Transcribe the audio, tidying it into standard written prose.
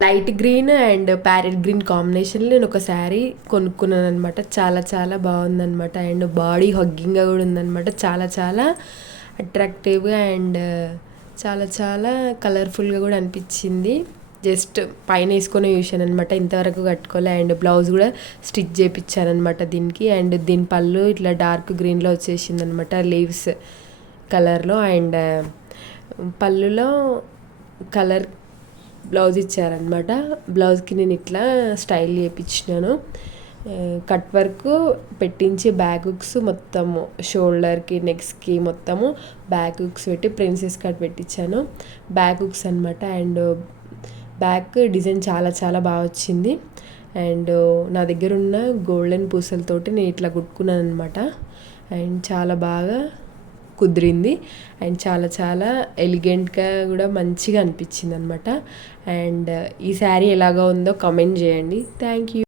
Light green and parrot green కాంబినేషన్లో నేను ఒక శారీ కొనుక్కున్నాను అనమాట. చాలా చాలా బాగుందనమాట. అండ్ బాడీ హగ్గింగ్గా కూడా ఉందనమాట. చాలా చాలా అట్రాక్టివ్గా అండ్ చాలా చాలా కలర్ఫుల్గా కూడా అనిపించింది. జస్ట్ పైన వేసుకొని చూసాను అనమాట, ఇంతవరకు కట్టుకోలే. అండ్ బ్లౌజ్ కూడా స్టిచ్ చేయించాను అనమాట దీనికి. అండ్ దీని పళ్ళు ఇట్లా డార్క్ గ్రీన్లో వచ్చేసింది అనమాట, లీవ్స్ కలర్లో. అండ్ పళ్ళులో కలర్ బ్లౌజ్ ఇచ్చారనమాట. బ్లౌజ్కి నేను ఇట్లా స్టైల్ చేయించినాను. కట్ వర్క్ పెట్టించి బ్యాక్ హుక్స్ మొత్తము షోల్డర్కి నెక్స్కి మొత్తము బ్యాక్ హుక్స్ పెట్టి ప్రిన్సెస్ కట్ పెట్టించాను. బ్యాక్ హుక్స్ అనమాట. అండ్ బ్యాక్ డిజైన్ చాలా చాలా బాగా వచ్చింది. అండ్ నా దగ్గర ఉన్న గోల్డెన్ పూసలతోటి నేను ఇట్లా కుట్టుకున్నాను అనమాట. అండ్ చాలా బాగా కుదిరింది. అండ్ చాలా చాలా ఎలిగెంట్గా కూడా మంచిగా అనిపించింది అనమాట. అండ్ ఈ శారీ ఎలాగో ఉందో కమెంట్ చేయండి. Thank you.